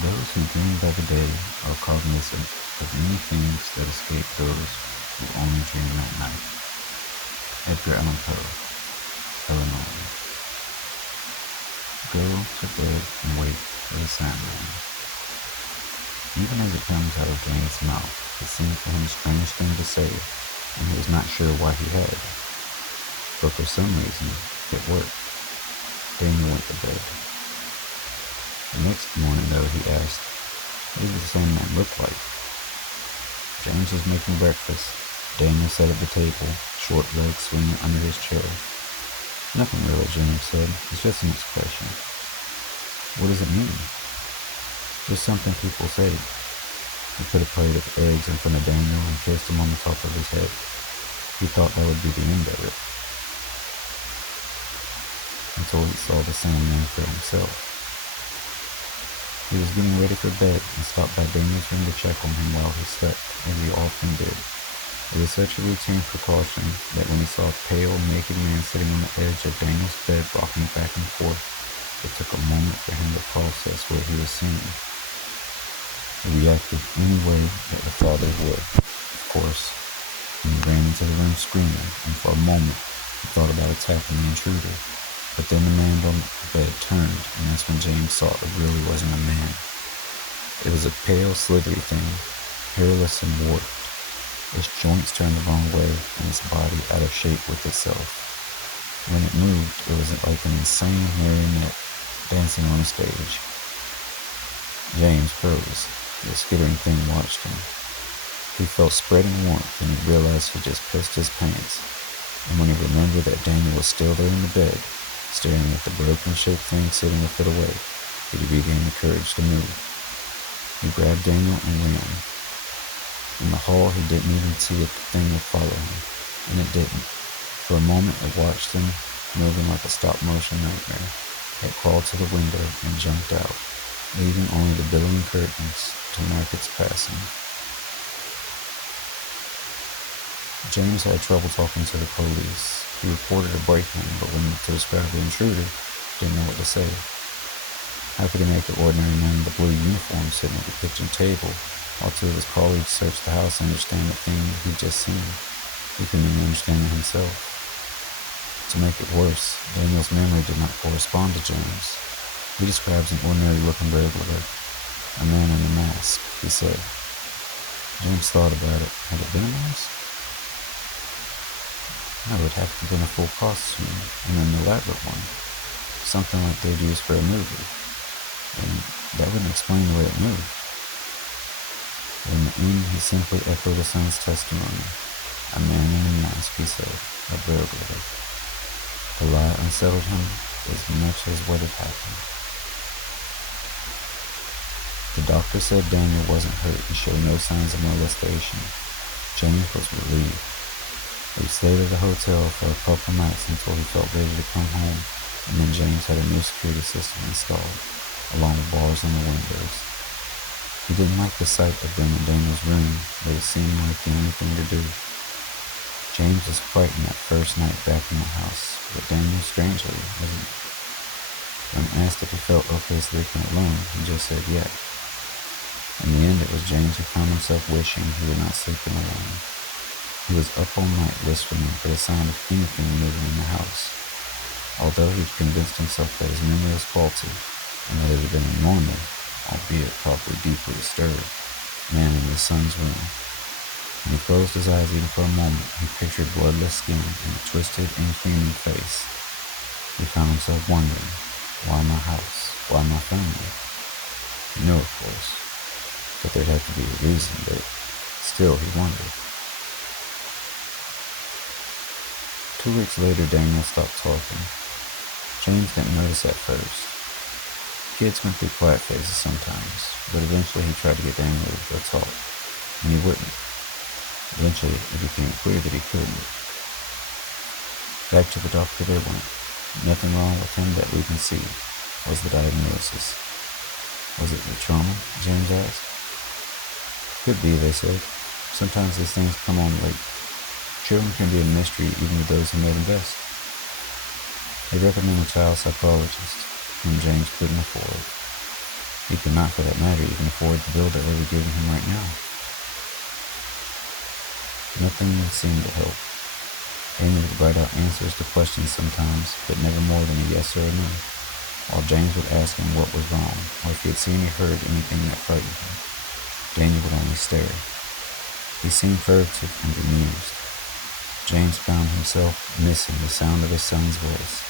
Those who dream by the day are cognizant of many things that escape those who only dream at night. Edgar Allan Poe, Illinois. Go to bed and wait for the SandMan. Even as it comes out of Daniel's mouth, it seemed for him a strange thing to say, and he was not sure why he had. But for some reason, it worked. Daniel went to bed. The next morning, though, he asked, what did the SandMan look like? James was making breakfast. Daniel sat at the table, short legs swinging under his chair. Nothing really, James said. It's just an expression. What does it mean? Just something people say. He put a plate of eggs in front of Daniel and kissed him on the top of his head. He thought that would be the end of it, until he saw the SandMan for himself. He was getting ready for bed and stopped by Daniel's room to check on him while he slept, as he often did. It was such a routine precaution that when he saw a pale, naked man sitting on the edge of Daniel's bed rocking back and forth, it took a moment for him to process what he was seeing. He reacted any way that the father would, of course, and he ran into the room screaming, and for a moment he thought about attacking the intruder. But then the man on the bed turned, and that's when James saw it really wasn't a man. It was a pale, slithery thing, hairless and warped. Its joints turned the wrong way, and its body out of shape with itself. When it moved, it was like an insane marionette dancing on a stage. James froze. The skittering thing watched him. He felt spreading warmth, and he realized he just pissed his pants. And when he remembered that Daniel was still there in the bed, staring at the broken-shaped thing sitting a foot away, did he regain the courage to move. He grabbed Daniel and ran. In the hall, he didn't even see if the thing would follow him, and it didn't. For a moment, it watched him, moving like a stop-motion nightmare. It crawled to the window and jumped out, leaving only the billowing curtains to mark its passing. James had trouble talking to the police. He reported a break-in, but when to describe the intruder, didn't know what to say. How could he make an ordinary man in the blue uniform sitting at the kitchen table while two of his colleagues searched the house and understand the thing he'd just seen? He couldn't even understand it himself. To make it worse, Daniel's memory did not correspond to James. He describes an ordinary-looking burglar, a man in a mask, he said. James thought about it. Had it been a mask? No, it would have to have been a full costume, and an elaborate one. Something like they'd use for a movie. And that wouldn't explain the way it moved. But in the end, he simply echoed his son's testimony. A man in a mask, he said, a burglar. The lie unsettled him as much as what had happened. The doctor said Daniel wasn't hurt and showed no signs of molestation. James was relieved. They stayed at the hotel for a couple nights until he felt ready to come home, and then James had a new security system installed, along with bars on the windows. He didn't like the sight of them in Daniel's room, but it seemed like the only thing to do. James was frightened that first night back in the house, but Daniel, strangely, wasn't. When asked if he felt okay sleeping alone, he just said yeah. In the end, it was James who found himself wishing he were not sleeping alone. He was up all night listening for the sound of anything moving in the house. Although he'd convinced himself that his memory was faulty, and that it had been a normal, albeit probably deeply disturbed, man in his son's room. When he closed his eyes even for a moment, he pictured bloodless skin and a twisted, inhuman face. He found himself wondering, why my house? Why my family? He knew, of course, that there'd have to be a reason, but still he wondered. 2 weeks later, Daniel stopped talking. James didn't notice at first. Kids went through quiet phases sometimes, but eventually he tried to get Daniel to talk, and he wouldn't. Eventually, it became clear that he couldn't. Back to the doctor they went. Nothing wrong with him that we can see, was the diagnosis. Was it the trauma? James asked. Could be, they said. Sometimes these things come on late. Children can be a mystery even to those who know them best. They recommended a child psychologist, whom James couldn't afford. He could not, for that matter, even afford the bill that they were giving him right now. Nothing seemed to help. Amy would write out answers to questions sometimes, but never more than a yes or a no, while James would ask him what was wrong, or if he had seen or heard anything that frightened him. Daniel would only stare. He seemed furtive and bemused. James found himself missing the sound of his son's voice.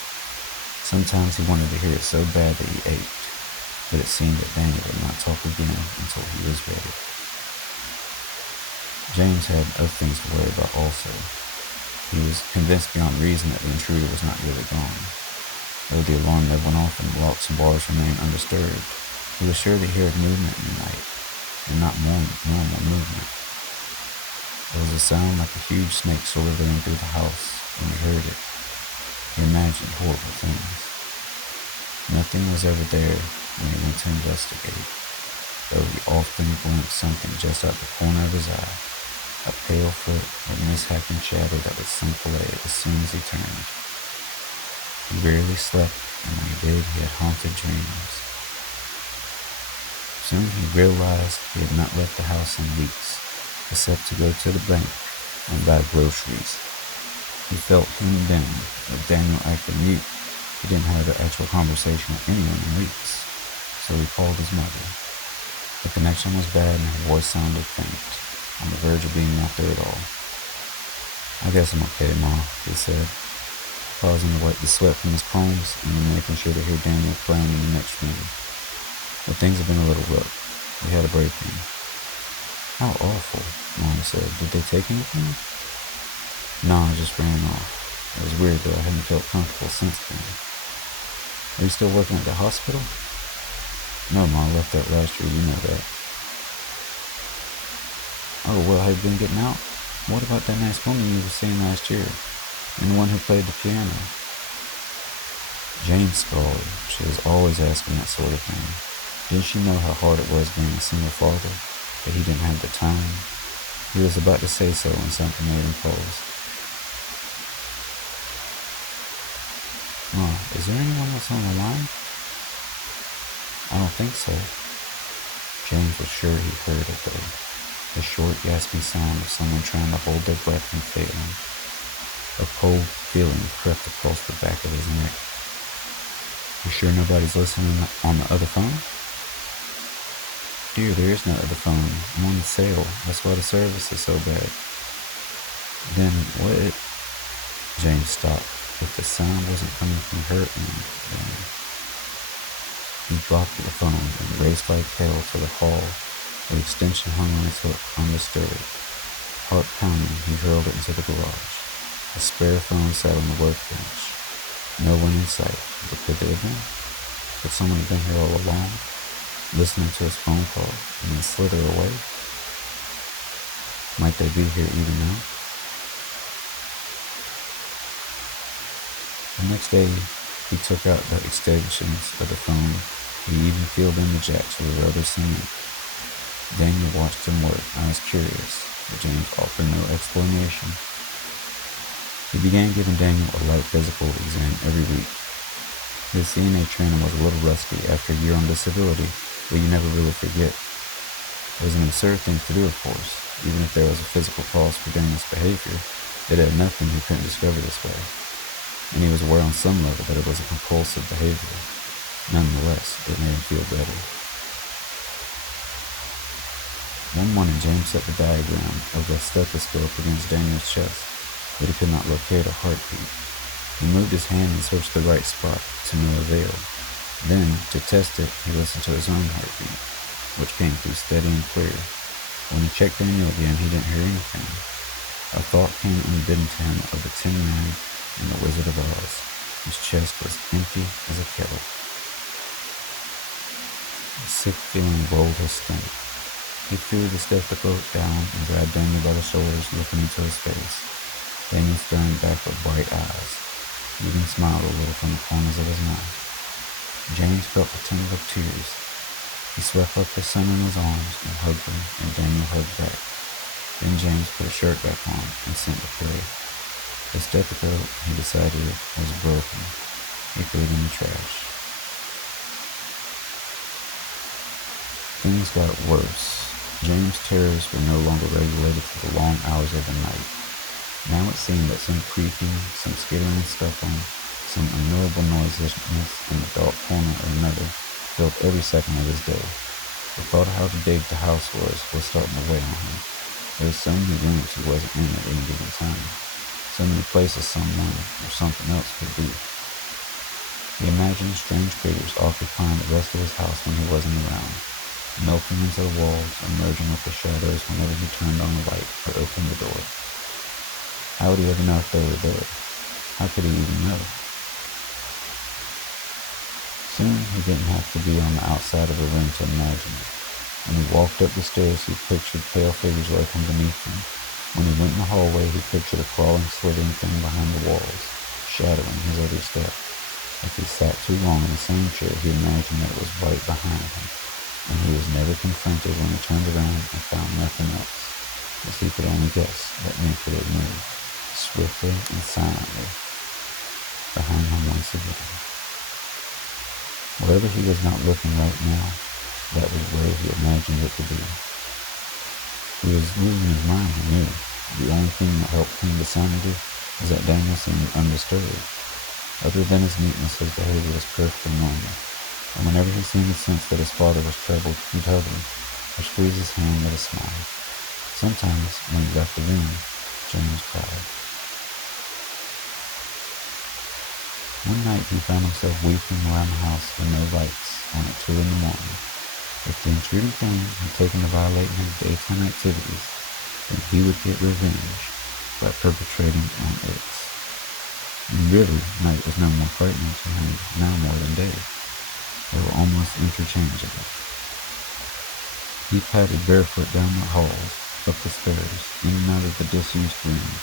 Sometimes he wanted to hear it so bad that he ached, but it seemed that Daniel would not talk again until he was ready. James had other things to worry about also. He was convinced beyond reason that the intruder was not really gone. Though the alarm never went off and the locks and bars remained undisturbed, he was sure that he heard movement in the night, and not normal movement. There was a sound like a huge snake slithering through the house. When he heard it, he imagined horrible things. Nothing was ever there when he went to investigate, though he often glimpsed something just out the corner of his eye, a pale foot or misshapen shadow that would sink away as soon as he turned. He rarely slept, and when he did, he had haunted dreams. Soon he realized he had not left the house in weeks, except to go to the bank and buy groceries. He felt hemmed in, with Daniel acting mute. He didn't have an actual conversation with anyone in weeks, so he called his mother. The connection was bad and her voice sounded faint, on the verge of being not there at all. "I guess I'm okay, Ma," he said, pausing to wipe the sweat from his palms and then making sure to hear Daniel playing in the next room. "But things have been a little rough. We had a break-in." "How awful," Mom said. "Did they take anything?" "Nah, I just ran off. It was weird though, I hadn't felt comfortable since then." "Are you still working at the hospital?" "No, Ma, I left that last year, you know that." "Oh, well, have you been getting out? What about that nice woman you were seeing last year, and the one who played the piano?" Jane scowled. She was always asking that sort of thing. Didn't she know how hard it was being a single father, that he didn't have the time? He was about to say so when something made him pause. "Ma, is there anyone else on the line?" "I don't think so." James was sure he heard it though. The short, gasping sound of someone trying to hold their breath and failing. A cold feeling crept across the back of his neck. "You sure nobody's listening on the other phone?" "Dear, there is no other phone. I'm on the sale. That's why the service is so bad." "Then what?" James stopped. If the sound wasn't coming from her end, then... He dropped the phone and raced like hell to the hall. The extension hung on its hook, undisturbed. Heart pounding, he hurled it into the garage. A spare phone sat on the workbench. No one in sight. But could they have been? Could someone have been here all along, listening to his phone call, and then slither away? Might they be here even now? The next day, he took out the extensions of the phone. He even filled in the jacks with rubber cement. Daniel watched him work, eyes curious, but James offered no explanation. He began giving Daniel a light physical exam every week. His CNA training was a little rusty after a year on disability, but you never really forget. It was an absurd thing to do, of course. Even if there was a physical cause for Daniel's behavior, it had nothing he couldn't discover this way. And he was aware on some level that it was a compulsive behavior. Nonetheless, it made him feel better. One morning, James set the diagram of the stethoscope against Daniel's chest, but he could not locate a heartbeat. He moved his hand and searched the right spot, to no avail. Then, to test it, he listened to his own heartbeat, which came through steady and clear. When he checked Daniel again, he didn't hear anything. A thought came unbidden to him of the Tin Man in The Wizard of Oz. His chest was empty as a kettle. A sick feeling rolled his stomach. He threw the stethoscope down and grabbed Daniel by the shoulders, looking into his face. Daniel staring back with bright eyes. He even smiled a little from the corners of his mouth. James felt the tingle of tears. He swept up his son in his arms and hugged him, and Daniel hugged back. Then James put his shirt back on and sent a prayer. The stethoscope, he decided, was broken. He threw it in the trash. things got worse. James' terrors were no longer regulated to the long hours of the night. Now it seemed that some creaking, some skittering scuffling, some unknowable noiselessness in the dark corner or another filled every second of his day. The thought of how big the house was starting to weigh on him. There were so many rooms he wasn't in at any given time. So many places someone or something else could be. He imagined strange figures occupying the rest of his house when he wasn't around, melting into the walls, emerging with the shadows whenever he turned on the light or opened the door. How would he ever know if they were there? How could he even know? Soon he didn't have to be on the outside of a room to imagine it. When he walked up the stairs, he pictured pale figures lurking beneath him. When he went in the hallway, he pictured a crawling, slithering thing behind the walls, shadowing his every step. If he sat too long in the same chair, he imagined that it was right behind him, and he was never confronted when he turned around and found nothing else, as he could only guess that nature would move, swiftly and silently, behind him once again. Wherever he was not looking right now, that was where he imagined it to be. He was losing his mind, he knew. The only thing that helped him to sanity was that Daniel seemed undisturbed. Other than his neatness, his behavior was perfectly normal, and whenever he seemed to sense that his father was troubled, he'd hug him, or squeeze his hand with a smile. Sometimes, when he left the room, James cried. One night he found himself weeping around the house with no lights on at 2 a.m. If the intruding thing had taken to violating his daytime activities, then he would get revenge by perpetrating on it. And really, night was no more frightening to him now more than day. They were almost interchangeable. He padded barefoot down the halls, up the stairs, in and out of the disused rooms.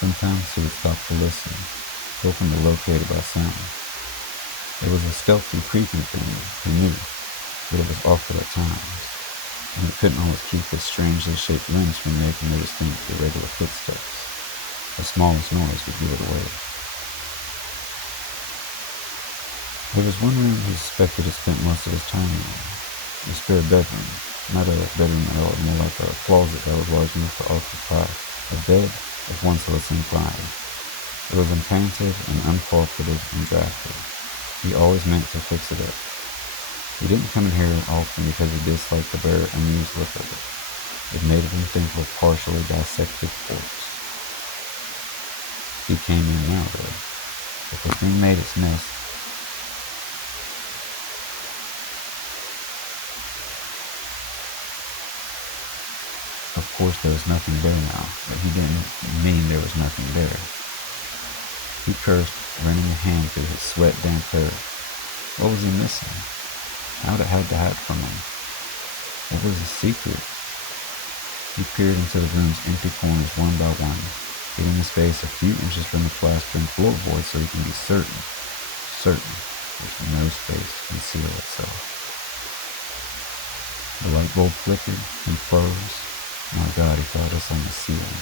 Sometimes he would stop to listen, hoping to locate it by sound. It was a stealthy, creeping thing, he knew, but it was awkward at times, and he couldn't always keep his strangely shaped limbs from making no distinct, irregular footsteps. The smallest noise would give it away. There was one room he suspected he spent most of his time in, a spare bedroom, not a bedroom at all, more like a closet that was large enough to occupy a bed if one so was inclined. It was unpainted and uncarpeted and drafty. He always meant to fix it up. He didn't come in here often because he disliked the bare, amused look of it. It made him think of a partially dissected corpse. He came in now, though. If the thing made its nest, of course there was nothing there now, but he didn't mean there was nothing there. He cursed, running a hand through his sweat-damp hair. What was he missing? How had it had to happen from him? What was his secret? He peered into the room's empty corners one by one, getting his face a few inches from the plastering floorboard so he can be certain there's no space to conceal itself. The light bulb flickered and froze. My God, he thought us on the ceiling.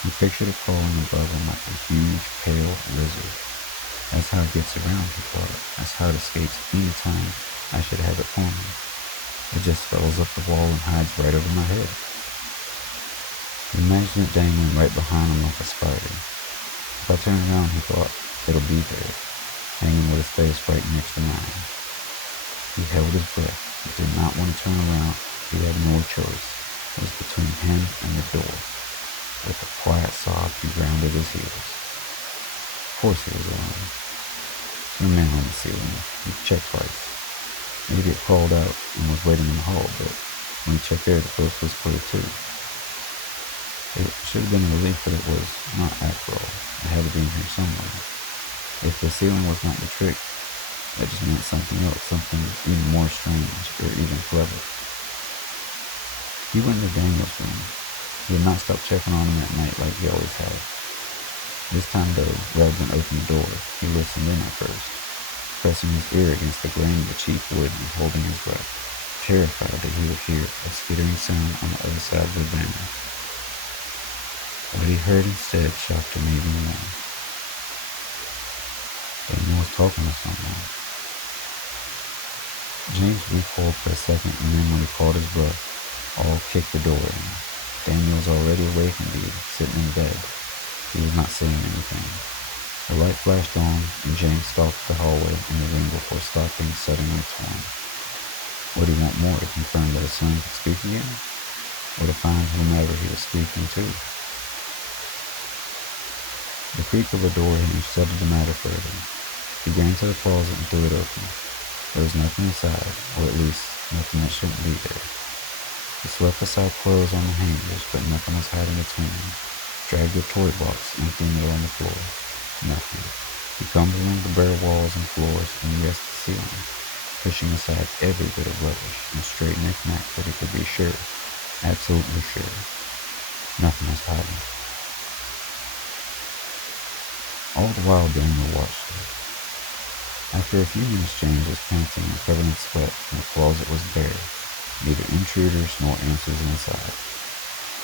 He pictured it crawling above him like a huge, pale lizard. That's how it gets around, he thought. That's how it escapes any time I should have it cornered. It just falls up the wall and hides right over my head. He imagined it dangling right behind him like a spider. If I turn around, he thought, it'll be there, hanging with his face right next to mine. He held his breath. He did not want to turn around. He had no choice. It was between him and the door. With a quiet sob, he grounded his heels. Of course he was alone. No man on the ceiling. He checked twice. Maybe it crawled out and was waiting in the hall, but when he checked there, the coast was clear too. It should have been a relief that it was not after all. It had to be in here somewhere. If the ceiling was not the trick, that just meant something else, something even more strange or even clever. He went into Daniel's room. He had not stopped checking on him at night like he always had. This time, though, rather than open the door, he listened in at first, pressing his ear against the grain of the cheap wood and holding his breath, terrified that he would hear a skittering sound on the other side of the van. What he heard instead shocked him even more. Daniel was talking to someone. James recoiled for a second, and then when he caught his breath, all kicked the door in. Daniel was already awake indeed, sitting in bed. He was not saying anything. The light flashed on, and James stalked the hallway in the room before stopping suddenly torn. Would he want more to confirm that his son could speak again? Or to find whomever he was speaking to? The creak of a door hinge settled the matter further. He ran to the closet and threw it open. There was nothing inside, or at least nothing that shouldn't be there. He swept aside clothes on the hangers, but nothing was hiding between them. Dragged the toy box, emptying it on the floor. Nothing. He combed along the bare walls and floors and yes, the ceiling, pushing aside every bit of rubbish and stray knick-knack that he could be sure, absolutely sure, nothing was hiding. All the while Daniel watched her. After a few minutes, James was panting and covered in sweat, and the closet was bare, neither intruders nor answers inside.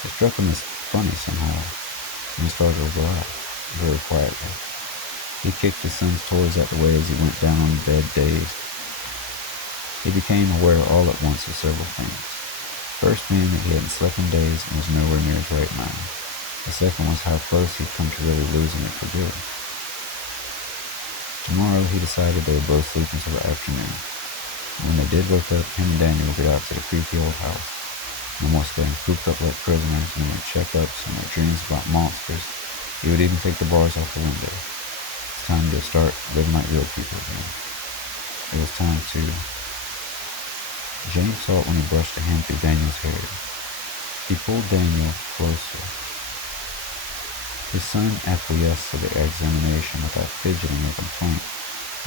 It struck him as funny somehow, and he started to laugh, very quietly. He kicked his son's toys out the way as he went down on the bed, dazed. He became aware all at once of several things. First being that he hadn't slept in days and was nowhere near his right mind. The second was how close he'd come to really losing it for good. Tomorrow, he decided they would both sleep until the afternoon. When they did wake up, him and Daniel would go out to the creepy old house. No more staying cooped up like prisoners, no more checkups, no more dreams about monsters. He would even take the bars off the window. It's time to start living like real people again. It was time to... James saw it when he brushed a hand through Daniel's hair. He pulled Daniel closer. His son acquiesced to the examination without fidgeting or complaint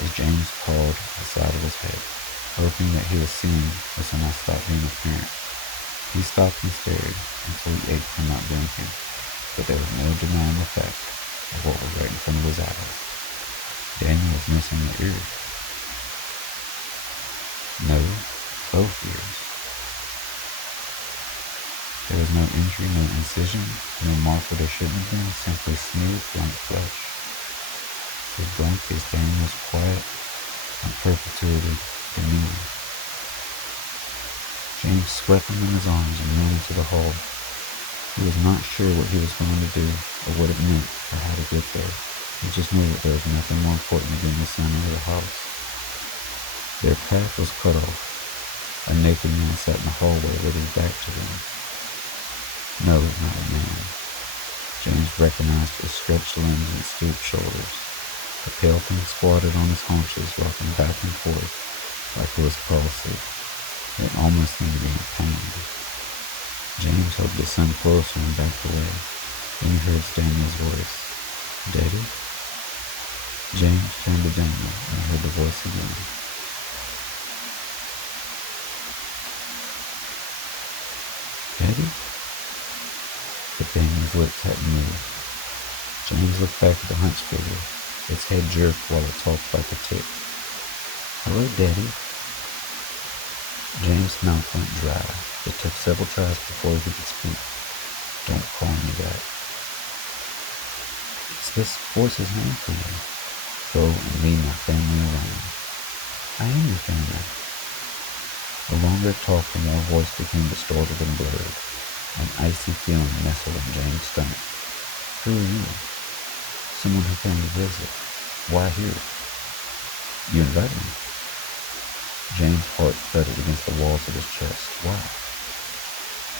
as James pawed the side of his head, hoping that he was seeing this enough stopped being apparent. He stopped and stared until he ached from not blinking, but there was no denying the fact of what was right in front of his eyes. Daniel was missing an ear. No, both ears. There was no injury, no incision, no mark where there shouldn't have been, simply smooth, blank flesh. So blank as Daniel's quiet and perpetuity demeanor. James swept him in his arms and ran into the hall. He was not sure what he was going to do or what it meant or how to get there. He just knew that there was nothing more important than getting his son out of the house. Their path was cut off. A naked man sat in the hallway with his back to them. No, not a man. James recognized his stretched limbs and stooped shoulders. The pale thing squatted on his haunches, rocking back and forth like he was palsied. It almost seemed to be in pain. James hugged his son closer and backed away. Then he heard Daniel's voice. Daddy? James turned to Daniel and heard the voice again. Daddy? But Daniel's lips hadn't moved. James looked back at the hunched figure. Its head jerked while it talked like a tick. Hello, Daddy. James' mouth went dry. It took several tries before he could speak. Don't call me that. It's this voice's name for you. Go and leave my family alone. I am your family. The longer it talked, the more voice became distorted and blurred. An icy feeling nestled in James' stomach. Who are you? Someone who came to visit. Why here? You invited me. James' heart thudded against the walls of his chest. Why?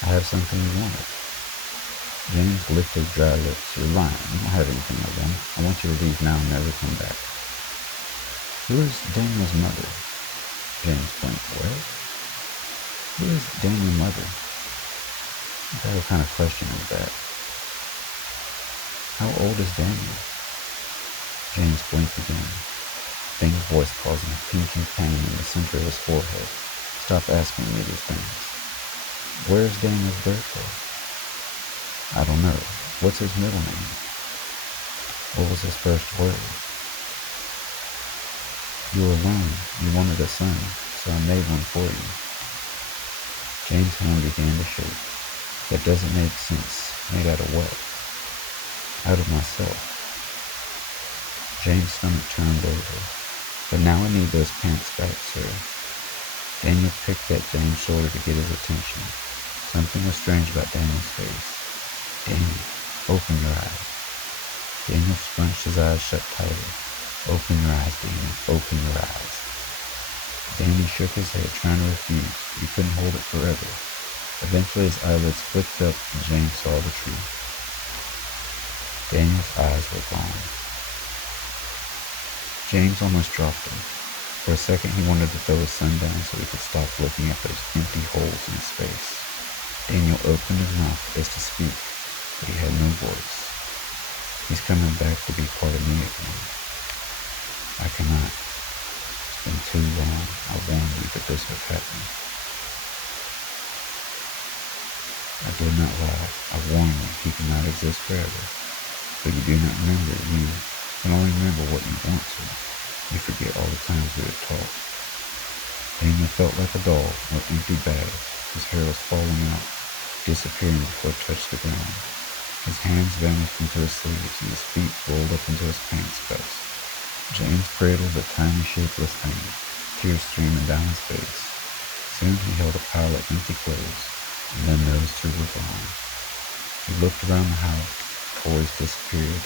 I have something you wanted. James lifted dry lips. You're lying. You don't have anything I want. I want you to leave now and never come back. Who is Daniel's mother? James blinked. What? Who is Daniel's mother? What kind of question is that? How old is Daniel? James blinked again. Dane's voice causing a pinching pain in the center of his forehead. Stop asking me these things. Where's Daniel's birthday? I don't know. What's his middle name? What was his first word? You were alone. You wanted a son, so I made one for you. James' hand began to shake. That doesn't make sense. Made out of what? Out of myself. James' stomach turned over. But now I need those pants back, sir. Daniel picked at James' shoulder to get his attention. Something was strange about Daniel's face. Daniel, open your eyes. Daniel scrunched his eyes shut tighter. Open your eyes, Daniel. Open your eyes. Daniel shook his head, trying to refuse, but he couldn't hold it forever. Eventually his eyelids flicked up and James saw the truth. Daniel's eyes were gone. James almost dropped him. For a second he wanted to throw his son down so he could stop looking at those empty holes in his face. Daniel opened his mouth as to speak, but he had no voice. He's coming back to be part of me again. I cannot. It's been too long. I warned you that this would happen. I did not lie. I warned you he cannot exist forever. But you do not remember. You can only remember what you want to. You forget all the times we have talked. Daniel felt like a doll or empty bag. His hair was falling out, disappearing before it touched the ground. His hands vanished into his sleeves and his feet rolled up into his pants cuffs. James cradled the tiny shapeless thing, tears streaming down his face. Soon he held a pile of empty clothes, and then those two were gone. He looked around the house. Toys disappeared,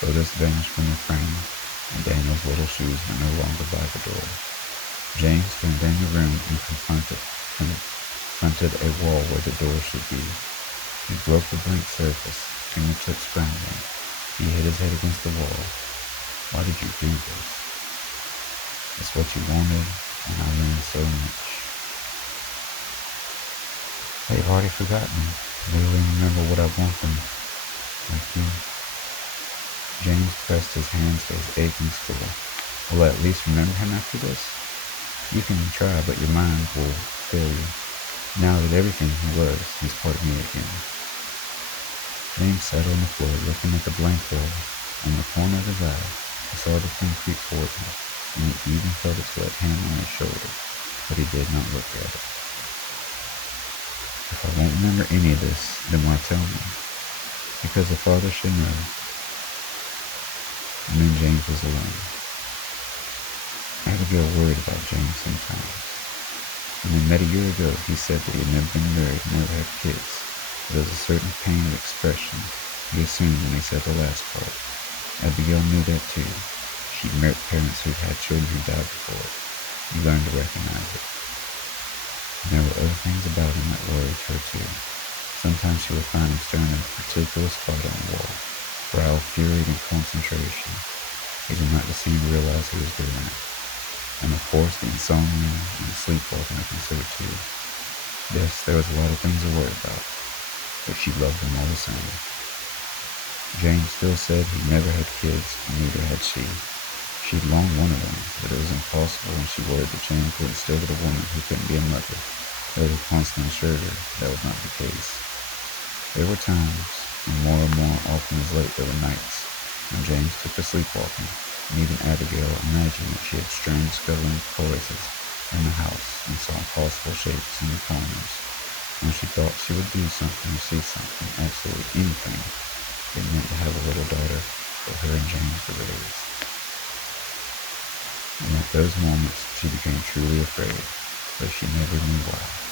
photos vanished from the frame, and Daniel's little shoes were no longer by the door. James turned down the room and confronted a wall where the door should be. He broke the blank surface, fingertips scrambling. He hit his head against the wall. Why did you do this? It's what you wanted, and I learned so much. They've already forgotten. They don't even remember what I want them. Like you. James pressed his hands to his aching skull. Will I at least remember him after this? You can try, but your mind will fail you. Now that everything he was, he's part of me again. James sat on the floor, looking at the blank wall. In the corner of his eye, he saw the thing creep towards him, and he even felt its wet hand on his shoulder, but he did not look at it. If I won't remember any of this, then why tell me? Because the father should know. And then James was alone. Abigail worried about James sometimes. When they met a year ago, he said that he had never been married, never had kids. There was a certain pain of expression he assumed when he said the last part. Abigail knew that too. She'd met parents who'd had children who died before. He learned to recognize it. And there were other things about him that worried her too. Sometimes she would find him staring at a particular spot on the wall, brow furrowed in concentration. He did not seem to realize he was doing it. And of course the insomnia and the sleepwalking were considered too. Yes, there was a lot of things to worry about, but she loved them all the same. James still said he never had kids, and neither had she. She'd long wanted them, but it was impossible when she worried that James wouldn't still with a woman who couldn't be a mother. Though he constantly assured her that was not the case. There were times, and more often as late there were nights, when James took to sleepwalking, and even Abigail imagined that she had strange scuttling voices in the house and saw impossible shapes in the corners. When she thought she would do something or see something, absolutely anything, it meant to have a little daughter for her and James to raise. And at those moments she became truly afraid, though she never knew why.